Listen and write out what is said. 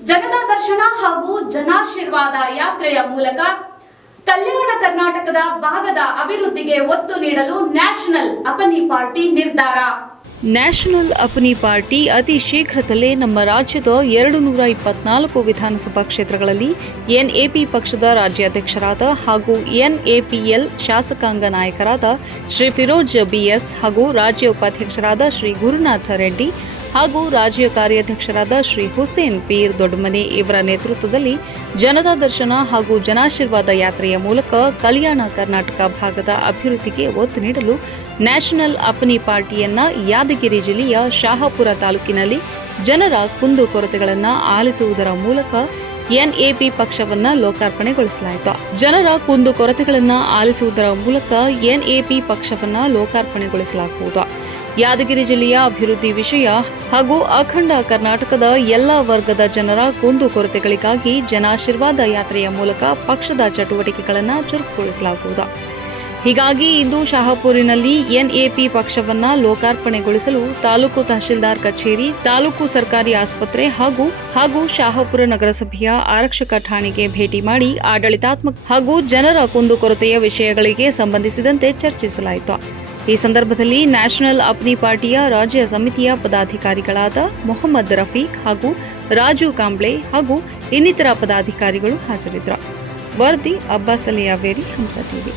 ಜನತಾ ದರ್ಶನ ಹಾಗೂ ಜನಾಶೀರ್ವಾದ ಯಾತ್ರೆಯ ಮೂಲಕ ಕಲ್ಯಾಣ ಕರ್ನಾಟಕದ ಭಾಗದ ಅಭಿವೃದ್ಧಿಗೆ ಒತ್ತು ನೀಡಲು ನ್ಯಾಷನಲ್ ಅಪನಿ ಪಾರ್ಟಿ ನಿರ್ಧಾರ. ನ್ಯಾಷನಲ್ ಅಪನಿ ಪಾರ್ಟಿ ಅತಿ ಶೀಘ್ರದಲ್ಲೇ ನಮ್ಮ ರಾಜ್ಯದ ಎರಡು ನೂರ ಇಪ್ಪತ್ನಾಲ್ಕು ವಿಧಾನಸಭಾ ಕ್ಷೇತ್ರಗಳಲ್ಲಿ ಎನ್ಎಪಿ ಪಕ್ಷದ ರಾಜ್ಯಾಧ್ಯಕ್ಷರಾದ ಹಾಗೂ ಎನ್ಎಪಿಎಲ್ ಶಾಸಕಾಂಗ ನಾಯಕರಾದ ಶ್ರೀ ಫಿರೋಜ್ ಬಿಎಸ್ ಹಾಗೂ ರಾಜ್ಯ ಉಪಾಧ್ಯಕ್ಷರಾದ ಶ್ರೀ ಗುರುನಾಥ ರೆಡ್ಡಿ ಹಾಗೂ ರಾಜ್ಯ ಕಾರ್ಯಾಧ್ಯಕ್ಷರಾದ ಶ್ರೀ ಹುಸೇನ್ ಪೀರ್ ದೊಡ್ಡಮನೆ ಇವರ ನೇತೃತ್ವದಲ್ಲಿ ಜನತಾ ದರ್ಶನ ಹಾಗೂ ಜನಾಶೀರ್ವಾದ ಯಾತ್ರೆಯ ಮೂಲಕ ಕಲ್ಯಾಣ ಕರ್ನಾಟಕ ಭಾಗದ ಅಭಿವೃದ್ಧಿಗೆ ಒತ್ತು ನೀಡಲು ನ್ಯಾಷನಲ್ ಅಪನಿ ಪಾರ್ಟಿಯನ್ನ ಯಾದಗಿರಿ ಜಿಲ್ಲೆಯ ಶಾಹಪುರ ತಾಲೂಕಿನಲ್ಲಿ ಜನರ ಕುಂದು ಕೊರತೆಗಳನ್ನು ಆಲಿಸುವುದರ ಮೂಲಕ ಎನ್ಎಪಿ ಪಕ್ಷವನ್ನ ಲೋಕಾರ್ಪಣೆಗೊಳಿಸಲಾಯಿತು. ಜನರ ಕುಂದು ಕೊರತೆಗಳನ್ನು ಆಲಿಸುವುದರ ಮೂಲಕ ಎನ್ಎಪಿ ಪಕ್ಷವನ್ನ ಲೋಕಾರ್ಪಣೆಗೊಳಿಸಲಾಗುವುದು. ಯಾದಗಿರಿ ಜಿಲ್ಲೆಯ ಅಭಿವೃದ್ಧಿ ವಿಷಯ ಹಾಗೂ ಅಖಂಡ ಕರ್ನಾಟಕದ ಎಲ್ಲ ವರ್ಗದ ಜನರ ಕುಂದು ಕೊರತೆಗಳಿಗಾಗಿ ಜನಾಶೀರ್ವಾದ ಯಾತ್ರೆಯ ಮೂಲಕ ಪಕ್ಷದ ಚಟುವಟಿಕೆಗಳನ್ನು ಚುರುಕುಗೊಳಿಸಲಾಗುವುದು. ಹೀಗಾಗಿ ಇಂದು ಶಾಹಪುರಿನಲ್ಲಿ ಎನ್ಎಪಿ ಪಕ್ಷವನ್ನ ಲೋಕಾರ್ಪಣೆಗೊಳಿಸಲು ತಾಲೂಕು ತಹಶೀಲ್ದಾರ್ ಕಚೇರಿ, ತಾಲೂಕು ಸರ್ಕಾರಿ ಆಸ್ಪತ್ರೆ ಹಾಗೂ ಹಾಗೂ ಶಾಹಪುರ ನಗರಸಭೆಯ ಆರಕ್ಷಕ ಠಾಣೆಗೆ ಭೇಟಿ ಮಾಡಿ ಆಡಳಿತಾತ್ಮಕ ಹಾಗೂ ಜನರ ಕುಂದುಕೊರತೆಯ ವಿಷಯಗಳಿಗೆ ಸಂಬಂಧಿಸಿದಂತೆ ಚರ್ಚಿಸಲಾಯಿತು. ಈ ಸಂದರ್ಭದಲ್ಲಿ ನ್ಯಾಷನಲ್ ಅಪ್ನಿ ಪಾರ್ಟಿಯ ರಾಜ್ಯ ಸಮಿತಿಯ ಪದಾಧಿಕಾರಿಗಳಾದ ಮೊಹಮ್ಮದ್ ರಫೀಕ್ ಹಾಗೂ ರಾಜು ಕಾಂಬ್ಳೆ ಹಾಗೂ ಇನ್ನಿತರ ಪದಾಧಿಕಾರಿಗಳು ಹಾಜರಿದ್ದರು. ವರದಿ ಅಬ್ಬಾಸ್ ಅಲಿಯಾವೇರಿ, ಹಂಸ ಟಿವಿ.